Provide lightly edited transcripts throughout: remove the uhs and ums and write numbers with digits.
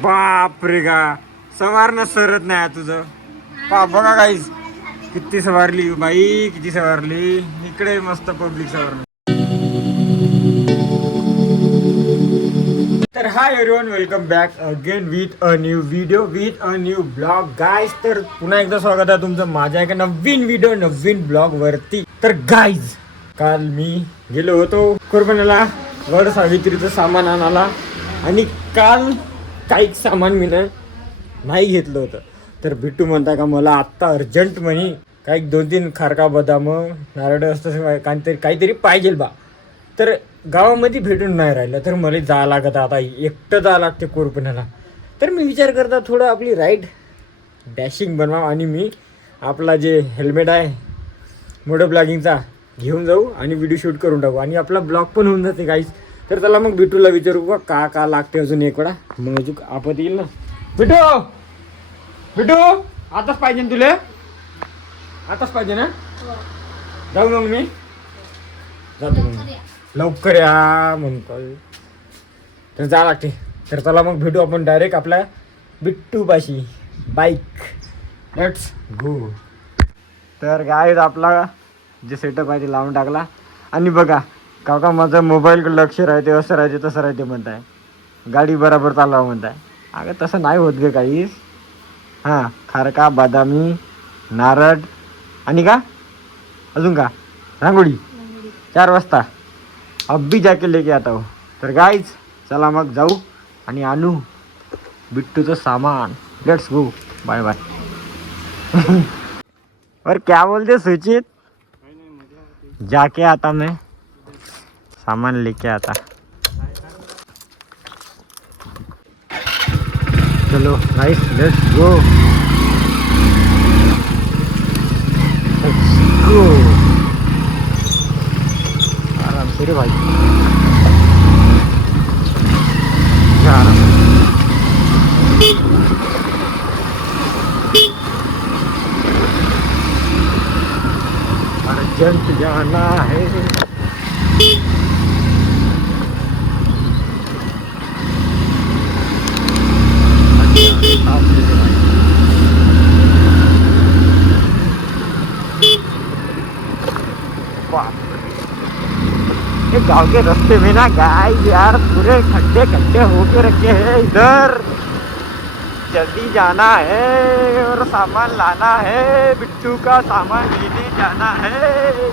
बाप रे का सवारणं सरत नाही तुझं. बघा गाईज किती सवारली बाई, किती सवारली. इकडे मस्त पब्लिक सवारली. तर hi everyone, welcome back again with a new video with a new blog guys. तर पुन्हा एकदा स्वागत आहे तुमचं माझ्या एका नवीन व्हिडिओ नवीन ब्लॉग वरती. तर गाईज काल मी गेलो होतो कुरबनाला वड सावित्रीचं सामान आणायला, आणि काल काही सामान मी नाही घेतलं होतं. तर बिट्टू म्हणता का मला आत्ता अर्जंट म्हणे काही 2-3 खारका बदाम नारळ असतं काहीतरी पाहिजे बा. तर गावामध्ये भेटून नाही राहिलं, तर मला जावं लागत आता एकटं जावं लागते कोरपण्याला. तर मी विचार करता थोडं आपली राईड डॅशिंग बनवा, आणि मी आपला जे हेल्मेट आहे मोठं ब्लॉगिंगचा घेऊन जाऊ आणि व्हिडिओ शूट करून टाकू, आणि आपला ब्लॉग पण होऊन जाते काहीच. तर त्याला मग बिटूला विचारू का लागते अजून एक वेळा, मग अजून आपत येईल ना. बिटू आताच पाहिजे ना तुला, आताच पाहिजे ना. जाऊ मग मी जातो, मग लवकर या म्हणतो. तर जा लागते. तर चला मग भेटू आपण डायरेक्ट आपल्या बिट्टूपाशी बाईक. Let's go. तर गाईज आपला जे सेटअप आहे ते लावून टाकला, आणि बघा काका माझं मोबाईलकडे लक्ष राहते, असं राहते तसं राहते म्हणताय, गाडी बरोबर चालवा म्हणताय. अगं तसं नाही होत गे काहीच. हां, खारका बदामी नारळ आणि का अजून का रांगोळी 4 वाजता अब्बी जाके लेके आता हो. तर गाईज चला मग जाऊ आणि आणू बिट्टूचं सामान. Let's go. Bye bye. और क्या बोलते सुचित, जाके आता मैं सामान लेके आता. चलो guys let's go. Let's go. आराम से रे भाई, आराम. अर्जेंट जाना है. ये गांव के रास्ते में ना गाइस यार पूरे खड्डे खड्डे होके रखे हैं इधर. जल्दी जाना है और सामान लाना है, बिट्टू का सामान लेने जाना है.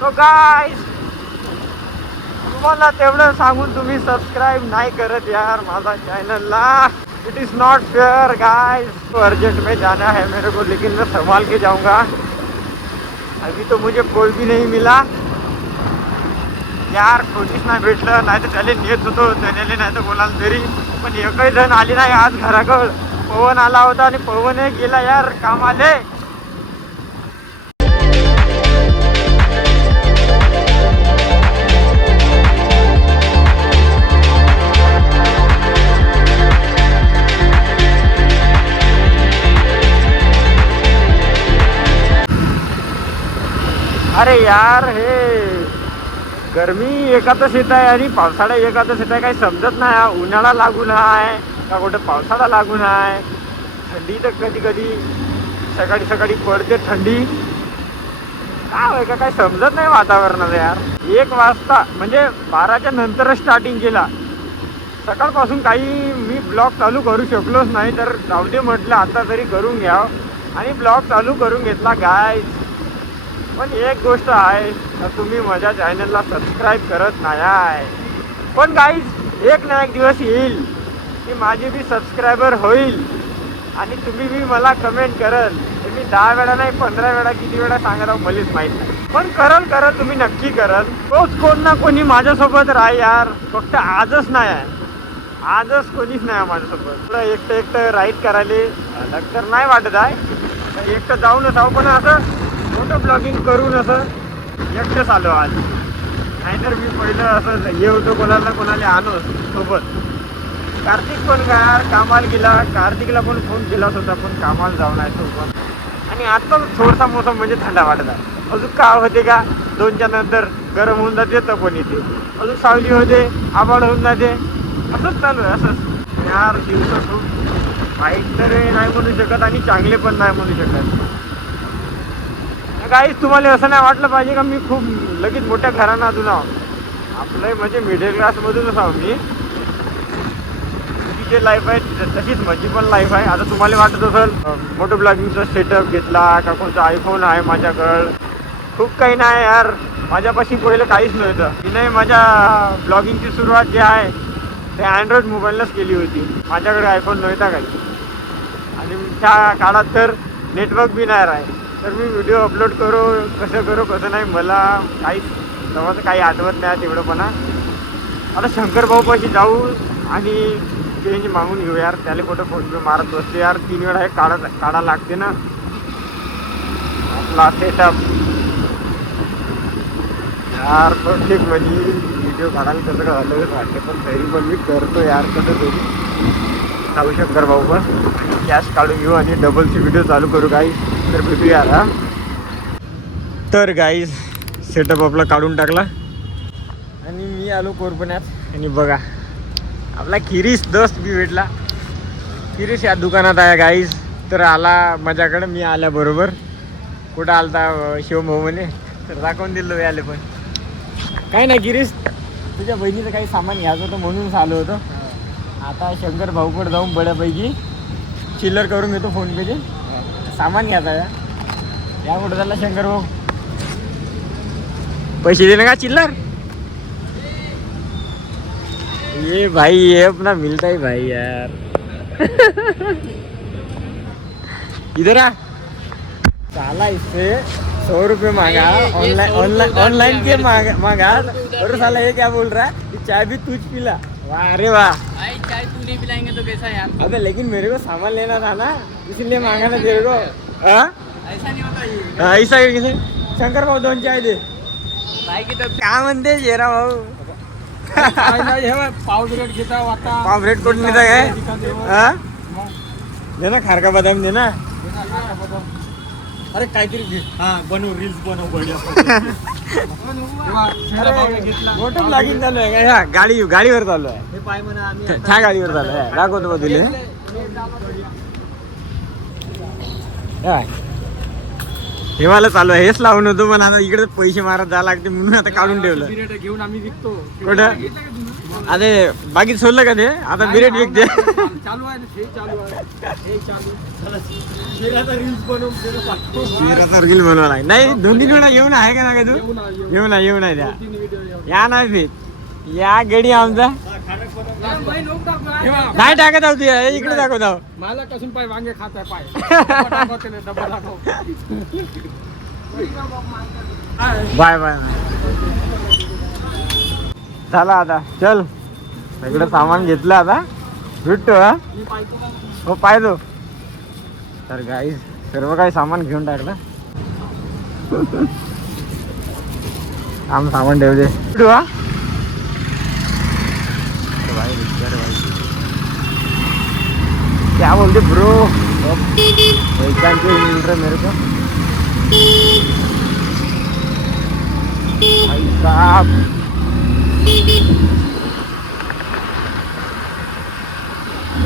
तो गाइस तुम्हाला तेवढं सांगून तुम्ही सबस्क्राईब नाही करत यार माझा चॅनलला. It is not fair guys. तो अर्जेंट में जाना है मेरे को, लेकिन मैं संभाल के जाऊंगा. अभी तो मुझे कोई भी नहीं मिला यार, कोणीच नाही भेटलं. नाही तर त्याला नेत होतो त्याने, नाही तर कोणाला तरी, पण एकही जण आली नाही आज घराकडं. पवन आला होता आणि पवन गेला यार कामाले. अरे यार हे गरमी एकातच येत आहे आणि पावसाळा एकातच येत आहे, काही समजत नाही. उन्हाळा लागून आहे का कुठे पावसाळा लागून आहे. थंडी तर कधी कधी सकाळी सकाळी पडते थंडी, काय होय का काही समजत नाही वातावरणाला यार. 1 वाजता म्हणजे 12च्या नंतरच स्टार्टिंग केला. सकाळपासून काही मी ब्लॉग चालू करू शकलोच नाही, तर जाऊ दे म्हटलं आता तरी करून घ्या, आणि ब्लॉग चालू करून घेतला गाईज. पण एक गोष्ट आहे, तुम्ही माझ्या चॅनलला सबस्क्राईब करत नाही आहे. पण गाईज एक ना एक दिवस येईल की माझी बी सबस्क्रायबर होईल, आणि तुम्ही बी मला कमेंट करल. तुम्ही 10 वेळा नाही 15 वेळा किती वेळा सांगत मलाच माहीत नाही, पण करल तुम्ही नक्की करल. तोच कोण ना कोणी माझ्यासोबत राह यार. फक्त आजच नाही आहे, आजच कोणीच नाही माझ्यासोबत. एकटं राईड करायला अलग तर नाही वाटत आहे, एकटं जाऊनच आहो. पण असं मोठं ब्लॉगिंग करून असं एकटंच आलो आज. नाहीतर मी पहिलं असं हे होतं कोणाला आलो सोबत. कार्तिक पण काय कामाला गेला, कार्तिकला पण फोन केलाच होता, पण कामाला जाऊन आहे सोबत. आणि आता थोडासा मोसम म्हणजे थंडा वाटत आहे. अजून काय होते का 2च्या नंतर गरम होऊन जाते तर पण येते, अजून सावली होते आभाळ होऊन जाते, असंच चालू आहे असंच. यार दिवस खूप वाईट तर नाही म्हणू शकत आणि चांगले पण नाही म्हणू शकत. काहीच तुम्हाला असं नाही वाटलं पाहिजे का मी खूप लगेच मोठ्या घराण्यातून आहो. आपलं म्हणजे मिडल क्लासमधूनच आहो मी. जे लाईफ आहे तशीच माझी पण लाईफ आहे. आता तुम्हाला वाटत असेल मोठं ब्लॉगिंगचा सेटअप घेतला का कोणता आयफोन आहे माझ्याकडं. खूप काही नाही यार, माझ्यापाशी पहिलं काहीच नव्हतं. मी नाही, माझ्या ब्लॉगिंगची सुरुवात जी आहे ते अँड्रॉइड मोबाईललाच केली होती. माझ्याकडे आयफोन नव्हता काही आणि त्या काळात तर नेटवर्क बी नाही राहील. तर मी व्हिडिओ अपलोड करू कसं नाही मला काहीच तेव्हा काही आठवत नाही तेवढं. पण आता शंकर भाऊपाशी जाऊ आणि चेंज मागून घेऊ यार. त्याला कुठं फोन पे मारत बसते यार, 3 वेळा हे काढा लागते ना आपला सेटअप यार. प्रत्येक म्हणजे व्हिडिओ काढायला कसं झालं वाटते, पण तरी पण मी करतो यार. कसं तरी जाऊ शंकर भाऊ पण कॅश काढून घेऊ आणि डबलची व्हिडिओ चालू करू गाईज. तर भेटूया यार. तर गाईज सेटअप आपला काढून टाकला आणि मी आलो कोरपण्यात. आणि बघा आपला किरीस दोस्त बी भेटला. किरीस या दुकानात आहे गाईज. तर आला माझ्याकडं, मी आल्याबरोबर. कुठं आलता शिवभाऊ म्हणे, तर दाखवून दिलं याले. पण काही नाही गिरीश, तुझ्या बहिणीचं काही सामान घ्यायचं होतं म्हणूनच आलो होतो. आता शंकर भाऊकडे जाऊन बड्यापैकी चिल्लर करून घेतो फोनपेचे. सामान घ्यायचा या कुठं झाला शंकर भाऊ, पैसे देने का चिल्लर. ये भाई ये अपना मिलता ही भाई यार. इधर आ. साला इससे 100 रुपये मांगा, ऑनलाइन के मांगा. और साला ये क्या बोल रहा है, चाय भी तूच पिला. वाह अरे वाह. भाई चाय तू नहीं पिलाएंगे तो कैसा यार. अबे लेकिन मेरे को सामान लेना था ना, इसलिए मांगा ना तेरे को. ऐसा नहीं होता ये. ऐसा कैसे. शंकर भाऊ 2 चाय दे. भाई की तर काय म्हणते जेरा भाऊ. पाव ब्रेड घेता आता. पाव ब्रेड कोण देता काय. दे ना खारका बदाम दे ना. अरे काहीतरी घे. हा बनव, रील्स बनव बढिया. मोठं ब्लॉगिंग चालू आहे का. गाडीवर चालू आहे. हे पाय म्हणा आम्ही छा गाडीवर चालू आहे. दाखवतो बघ तुले. हे मला चालू आहे, हेच लावून होतो. पण आता इकडे पैसे मारत जायला लागते म्हणून आता काढून ठेवलं. बिरेट घेऊन आम्ही विकतो. कुठं अरे बाकी सोडलं का ते, आता बिरेट विकते. चालू आहे हे चालू आहे हे चालू. आता रील्स बनव. रील बनवा लाग नाही. 2-3 वेळा येऊन आहे का ना काय तू. येऊन आहे त्या या नाही फिर या गडी आमचा काय टाकत आहोत इकडे दाखवत आहो. मला कसून पाय वांगे खात आहे पाय. Bye bye. झाला आता चल, सगळं सामान घेतलं आता भेटतो. हो पाहिजो. तर गाईज सर्व काही सामान घेऊन टाकलं. आम सामान ठेवले भेटू. भाई क्या बोलते ब्रो, मिल रहा मेरे को भाई साहब.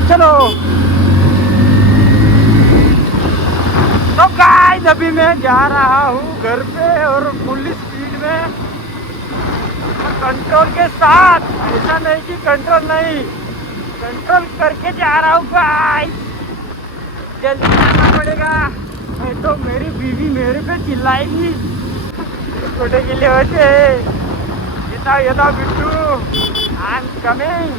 चलो तो गाइस अभी मैं जा रहा हूँ घर पे और फुल स्पीड में कंट्रोल के साथ. ऐसा नहीं कि कंट्रोल नहीं, कंट्रोल करके जा रहा हूँ गाइस. जल्दी जाना पड़ेगा नहीं तो मेरी बीवी मेरे पे चिल्लाएगी. छोटे गिले होते येता Bittu I am coming.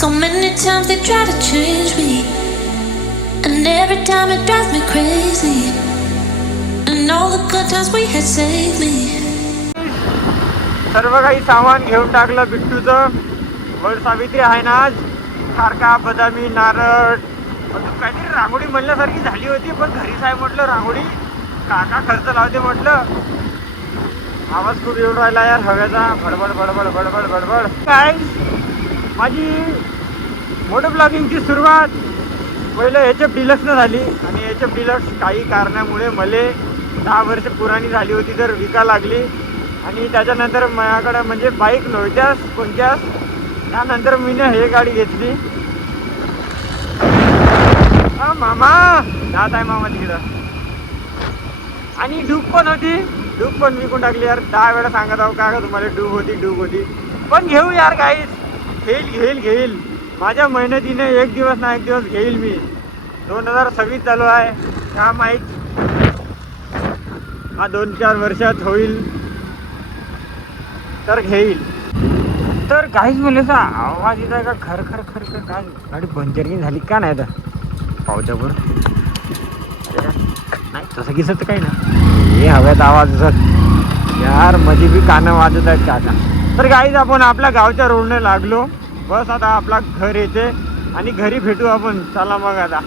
So many times they try to change me, and every time it drives me crazy. And all the good times we had saved me. सर्व काही सामान घेऊन टाकलं बिट्टूचं. वड सावित्री आहे ना आज. खारका बदामी नारळ काहीतरी रांगोळी म्हणल्यासारखी झाली होती. पण घरीच आहे म्हटलं रांगोळी काका खर्च लावते म्हटलं. आवाज खूप येऊन राहिला यार हव्याचा. बडबड बडबड बडबड बडबड. काय माझी मोठं ब्लॉगिंगची सुरुवात पहिलं HF डिलक्सनं झाली आणि HF डिलक्स काही कारणामुळे मला 10 वर्ष पुराणी झाली होती तर विका लागली आणि त्याच्यानंतर माझ्याकडं म्हणजे बाईक नव्हत्याच कोणत्याच. त्यानंतर मी हे गाडी घेतली. हा मामा जात आहे मामा तिकडं. आणि डूब पण होती, डूब पण विकून टाकली यार. 10 वेळा सांगत आहो का तुम्हाला डूब होती. पण घेऊ यार गाईस, घेईल माझ्या मेहनतीने एक दिवस ना एक दिवस घेईल मी. 2026 चालू आहे का माहीत, हा 2-4 वर्षात होईल तर घेईल. तर काहीच म्हणले आवाज येत आहे का खर काय गाडी पंचरनी झाली का नाही तर पावसावर. नाही तसं दिसत काही ना हे हव्यात आवाज असत यार, मध्ये बी कानं वाजत आहेत काका. तर काहीच आपण आपल्या गावच्या रोडने लागलो. बस आता आपला घर येते आणि घरी भेटू आपण. चला मग आता.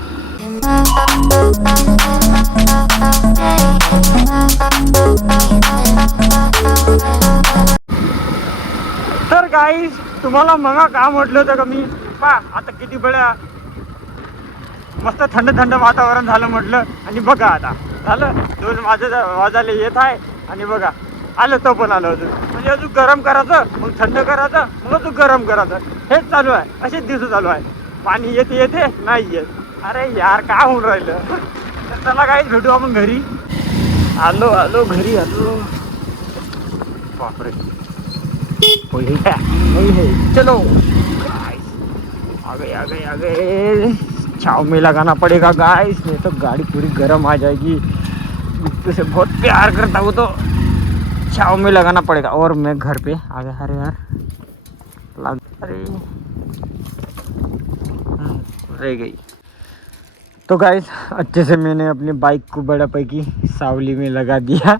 तर गाईस तुम्हाला मग का म्हटलं होतं का मी पा आता किती वेळा मस्त थंड वातावरण झालं म्हटलं. आणि बघा आता झालं 2 वाजायला येत आहे आणि बघा आलं तो पण आलं अजून. म्हणजे अजून गरम करायचं मग थंड करायचं मग अजून गरम करायचं हेच चालू आहे. असेच दिवस चालू आहे. पाणी येते नाही येत. अरे यार का होऊन राहिलं. तर चला काहीच भेटू आपण घरी. आलो घरी आलो. बापरे चलो आगे छाव में लगाना पड़ेगा गाइस, नहीं तो गाड़ी पूरी गर्म आ जाएगी. बिट्टू से बहुत प्यार करता हूँ तो छाव में लगाना पड़ेगा. और मैं घर पे आ गया. अरे यार अरे रह गई. तो गाइस अच्छे से मैंने अपनी बाइक को बड़ा पैकी सावली में लगा दिया,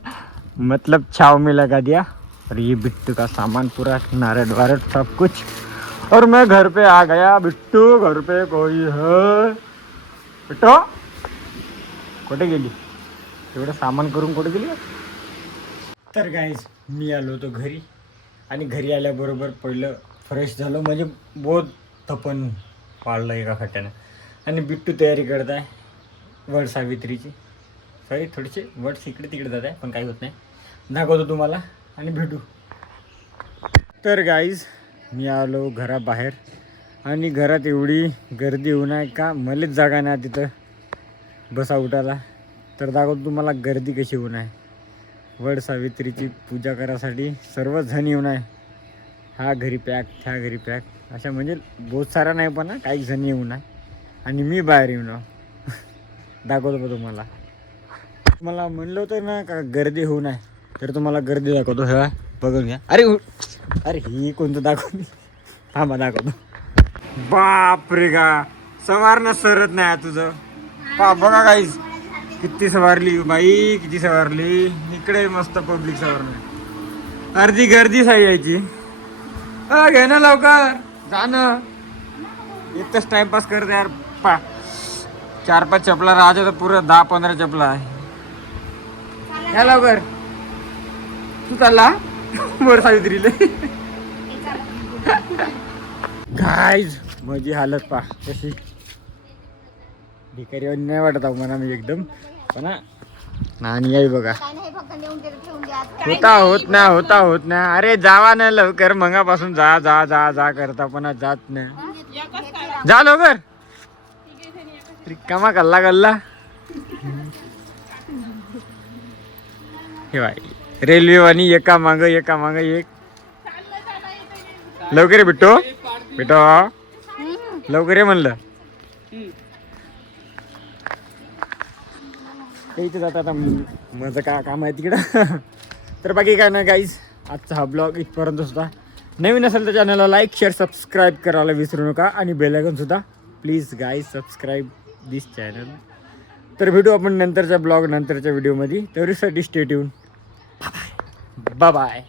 मतलब छाव में लगा दिया. और ये बिट्टू का सामान पूरा नारद वारद सब कुछ. और मैं घर पे आ गया. बिट्टू घर पे कोई है. बिट्टू कुठे गेली एवढं सामान करून कुठे गेली. तर गाईज मी आलो होतो घरी आणि घरी आल्याबरोबर पहिलं फ्रेश झालो. म्हणजे बहुत थपन पाळलं एका खट्ट्यानं. आणि बिट्टू तयारी करत आहे वड सावित्रीची. सॉरी थोडेसे वर्ड्स इकडे तिकडे जात आहे पण काही होत नाही. दाखवतो तुम्हाला आणि भेटू. तर गाईज मी आलो घराबाहेर आणि घरात एवढी गर्दी होऊन आहे का मलाच जागा नाही तिथं बसा उठायला. तर दाखवतो तुम्हाला गर्दी कशी होऊन आहे. वड सावित्रीची पूजा करायसाठी सर्वजण येऊन आहे. हा घरी पॅक त्या घरी पॅक अशा म्हणजे बहुत सारा नाही पण काही जण येऊन आहे. आणि मी बाहेर येऊन दाखवतो तुम्हाला. मला म्हणलं होतं ना का गर्दी होऊन आहे तर तुम्हाला गर्दी दाखवतो. हे बघून घ्या. अरे ही कोणतं दाखवली थांबा दाखवतो. बापरे का सवारणं सरत नाही तुझं. बघा काहीच किती सवारली बाई, किती सवारली. इकडे मस्त पब्लिक सवारणं. अर्धी गर्दीच आहे यायची. घे ना लवकर जाणं. इथंच टाइमपास करत यार. 4-5 चपला राहायच्या तर पुरं 10-15 चपला आहे. या लवकर. तू चालला वर सावित्रीले. गाईज माझी हालत पा कशी भिकारी नाही वाटत आहो म्हणा मी एकदम. पण नानी आहे बघा. होत नाही. अरे जावा ना लवकर मंगापासून जा जा जा जा करता पण जात नाही. जा लवकर. रिकामा गल्ला हे बाई रेल्वेवानी एका माग एक. लवकर ये बिट्टो लवकर ये म्हणलं. इथे जात आता माझं का काम आहे तिकडं. तर बाकी काय नाही गाईज आजचा हा ब्लॉग इथपर्यंत होता. नवीन असेल तर चॅनलला लाईक शेअर सबस्क्राईब करायला विसरू नका. आणि बेल आयकॉन सुद्धा please guys subscribe this channel. तर भेटू आपण नंतरच्या ब्लॉग नंतरच्या व्हिडिओमध्ये. तरीसाठी स्टे ट्यून. Bye bye.